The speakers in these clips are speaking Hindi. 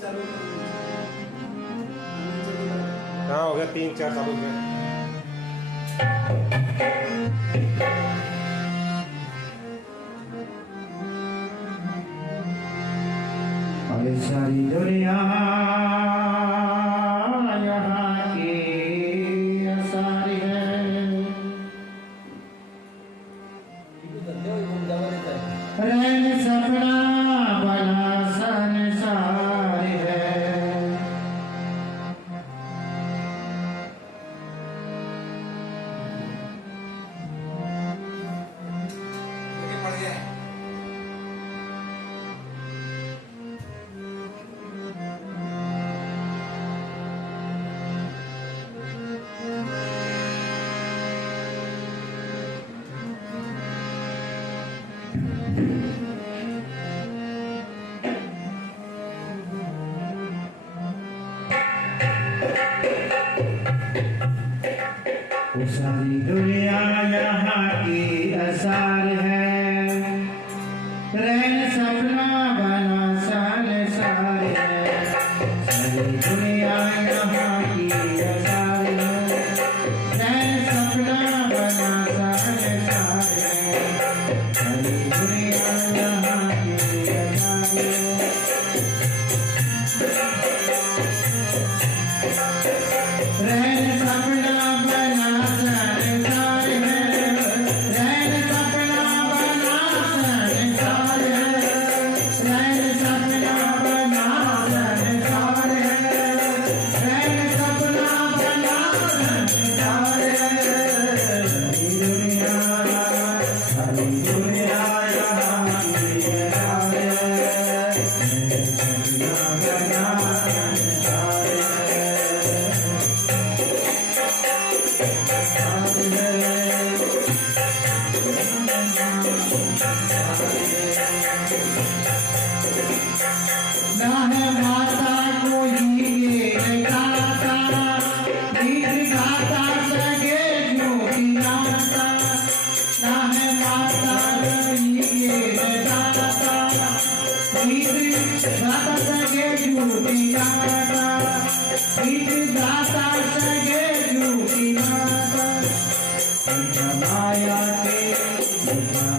हाँ हो गया 3 4 चालू हो गया। और सारी दुनिया यहाँ की आसारी है, रैन सपना बना संसार है। सारी दुनिया यहाँ की आसार है, रैन सपना बना संसार है। सारी दुनिया यहाँ की आसार है, रैन सपना बना संसार है। सारी दुनिया यहाँ की आसार है, रैन सपना ना है माता कोई ये गाता, गीत गाता सगे ज्योति गाता। ना है माता कोई ये गाता, गीत गाता सगे ज्योति गाता। गीत गाता सगे ज्योति गाता। माया के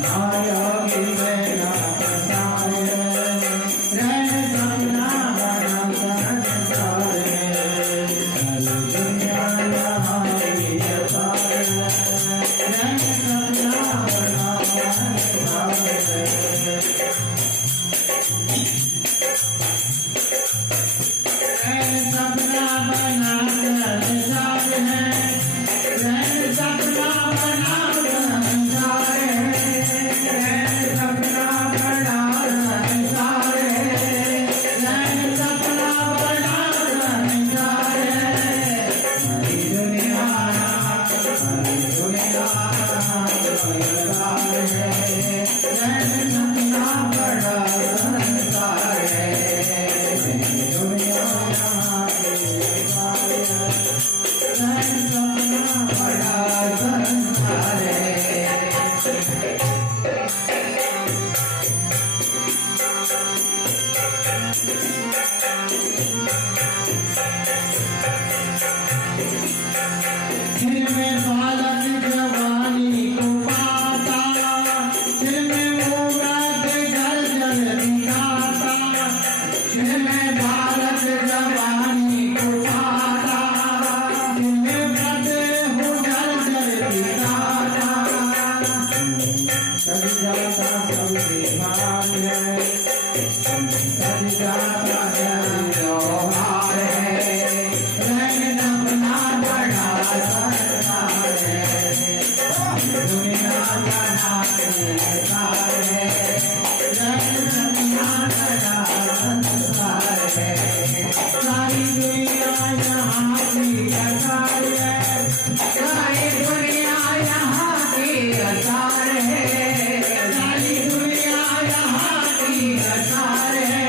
माया के मेरा सपना बना संसार है, रैन सपना बना संसार है, रैन सपना बना संसार है, रैन सपना बना संसार है। सारी दुनिया सारी दुनिया संसार है, रैन सपना बना संसार है। दुनिया बड़ा संसार है। दिल में बालक जवानी को पाता, दिल में मुराद घर जल दिखाता। दिल में बालक जवानी को पाता, दिल में बड़े हो घर जल दिखाता। सब जाता सब बीमार है, सब जाता है त्योहार है, रैन अपना बड़ा संसार है। दुनिया का नाम संसार है, रैन अपना बड़ा संसार है। सारी दुनिया यहाँ की आसार है, सारी दुनिया यहाँ की आसार है, सारी दुनिया यहाँ की आसार है।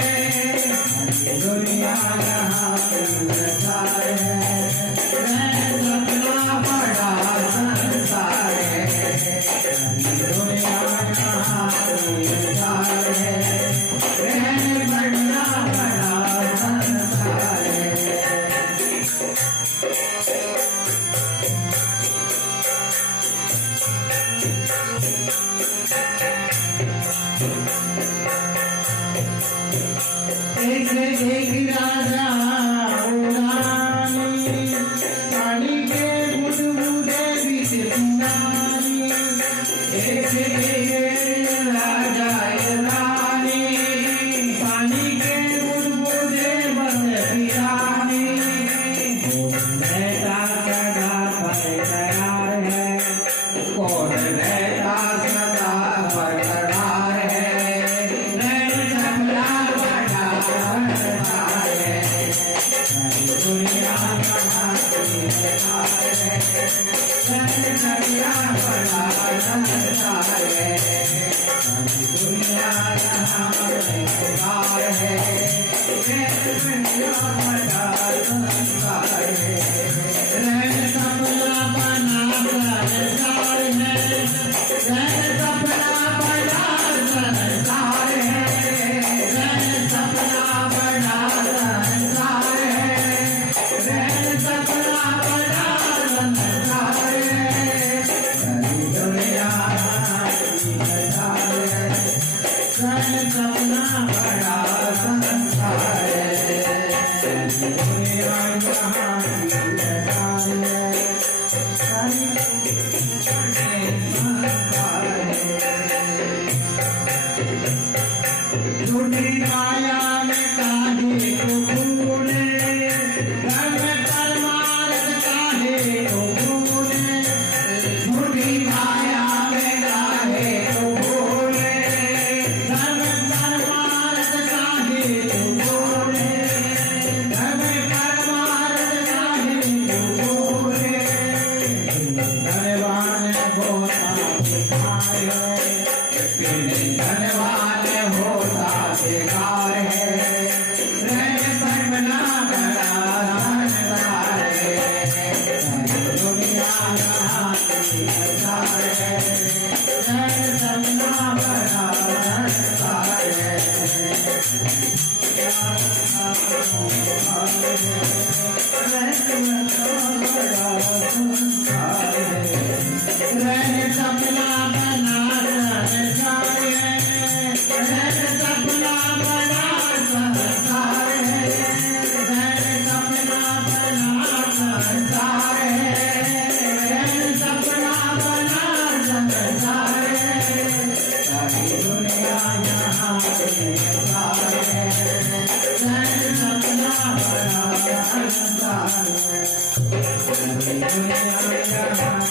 दुनिया यहाँ की आसार है, रैन अपना बड़ा संसार है। दुनिया यहाँ की आसार है, रैन अपना बड़ा संसार है। ऐसे एक राजा रानी पानी के बुदबुदे बीच नानी ऐसे एक राजा रानी पानी के बुदबुदे बन रानी रहता सदा बरकरार है कौन रहता सदा बरकरार है रैन सबला बड़ा बरकरार है दुनिया बड़ा बरकरार है रैन सबला बड़ा बरकरार है दुनिया यहाँ बरकरार है रैन सबला बड़ा बरकरार है रैन सबला बना बरकरार है रैन सबला बड़ा बरकरार है रैन सबला बड़ा बरकरार है रैन सबला बड़ा बरकरार है दुनिया बरकरार है रैन सबला बड़ा बरकरार है दुनिया यहाँ झूठी माया में काहे को भूले धर्म परमार्थ काहे को भूले झूठी माया में काहे को भूले धर्म परमार्थ काहे को भूले धर्म परमार्थ काहे को भूले धनवान होता बेकार है धनवान होता बेकार है रैन सबला बड़ा बरकरार है दुनिया यहाँ बरकरार है रैन सबला बड़ा बरकरार है रैन सबला बना बरकरार है रैन सबला बड़ा बरकरार है रैन सबला बना बरकरार है रैन सबला बड़ा बरकरार है दुनिया यहाँ बरकरार है रैन सबला बड़ा बरकरार है दुनिया यहाँ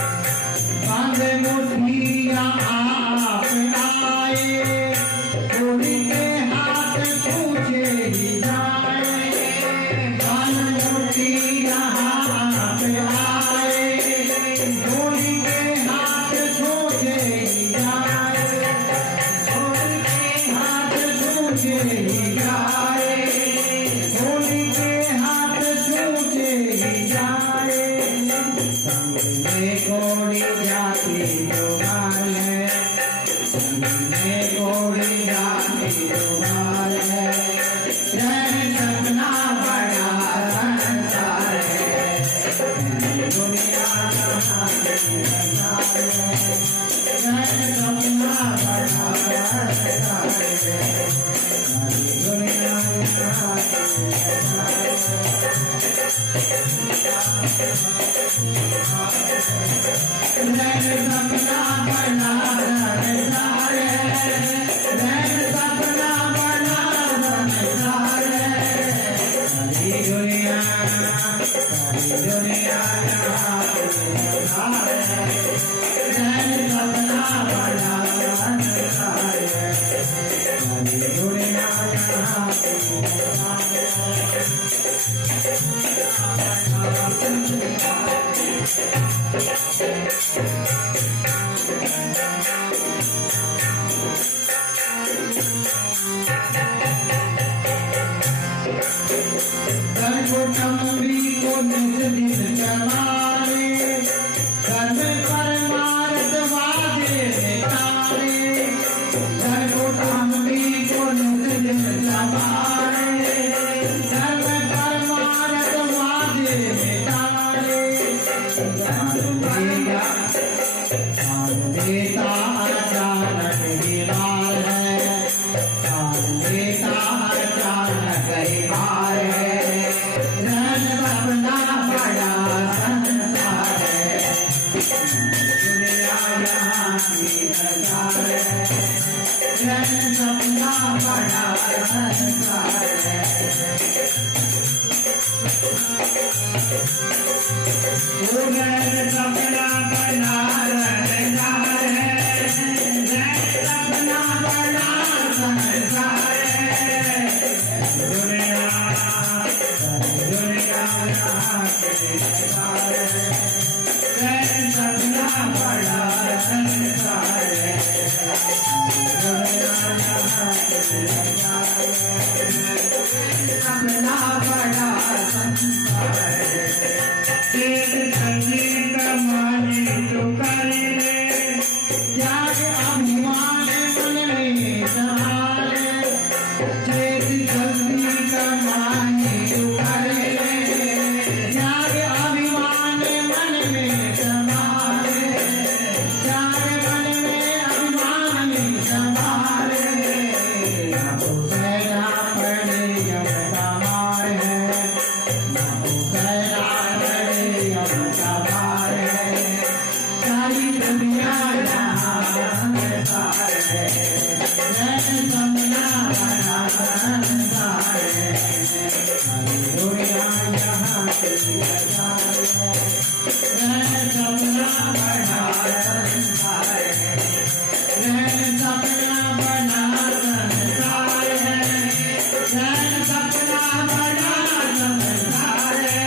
बांधे मुठिया आप आए गोरी के हाथ छूछे ही जाए बांधे मुठिया आप आए गोरी के हाथ छूछे ही जाए गोरी के हाथ छूछे ही जाए गोरी के हाथ छूछे ही जाए गोरी जाती जुबान है गोरी जाती जुबान है रैन सबला बड़ा बरकरार है दुनिया यहाँ बरकरार है रैन सबला बड़ा बरकरार है दुनिया यहाँ बरकरार रैन सबला बड़ा बरकरार है रैन सबला बड़ा बरकरार है दुनिया यहाँ बरकरार है रैन सबला बड़ा बरकरार है दुनिया यहाँ बरकरार है लेता अचानक बीमार है, जान लेता अचानक बीमार है, रन अपना बड़ा संसार है, दुनिया यहाँ की बाजार है, रन अपना बड़ा संसार है। सपना बना संसार है, सपना बना संसार है, दुनिया दुनिया संसार है, सपना बड़ा संसार है, दुनिया सपना बड़ा संसार है। चेत चंदी कमाई तो करे, त्याग अभिमान मन में संभाले, चेत चंदी कमाई तो करे, त्याग अभिमान मन में संभाले, त्याग मन में अभिमान में संभाले, सहना पड़े जब कमार है, सारी दुनिया यहाँ संसार है, सपना बड़ा संसार है, सारी दुनिया यहाँ संसार है, सपना बड़ा संसार है, सपना बड़ा संसार है, सपना बड़ा संसार है,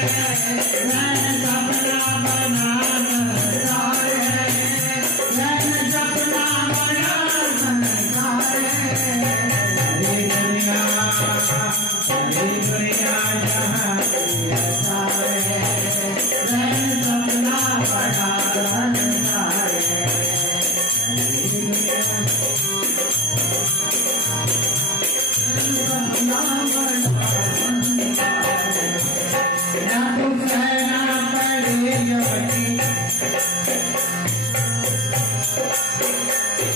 सपना बना संसार है, सपना बना संसार है, दुनिया जहाँ संसार है, सपना बड़ा संसार है, सपना बड़ा संसार है, ना तो सहना पड़े जबकि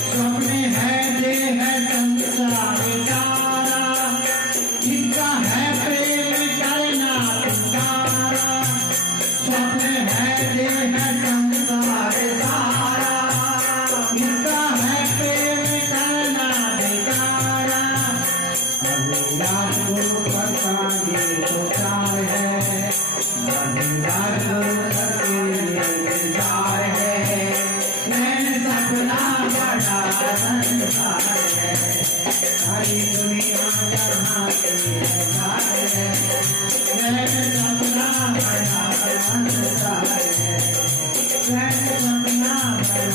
स्वप्न है जे है संसार सारा, इसका है प्रेम करना पुकारा, स्वप्न है जे है संसार सारा, इसका है प्रेम करना बेकारा, अभिलाष गुरु करता ये तो चार है, अभिलाष गुरु करते ये विचार है, सपना बड़ा संसार है, सारी दुनिया यहाँ संसार है, सपना बड़ा संसार है, सपना बड़ा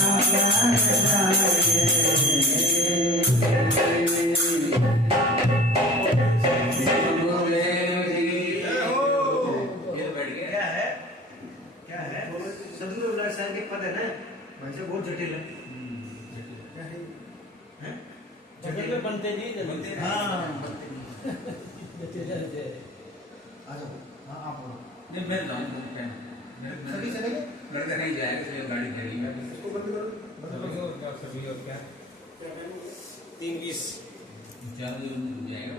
संसार है। सदगुरु विलास साहब के पद है ना, वैसे बहुत जटिल है। जगह पे बनते जी बनते हैं। हाँ आप बोलो। नहीं मैं जाऊँ सभी चलेंगे? लड़का नहीं जाएगा इसलिए गाड़ी खड़ी है। इसको बंद करो, बंद करो। सभी और क्या 3:20 चार जाएगा।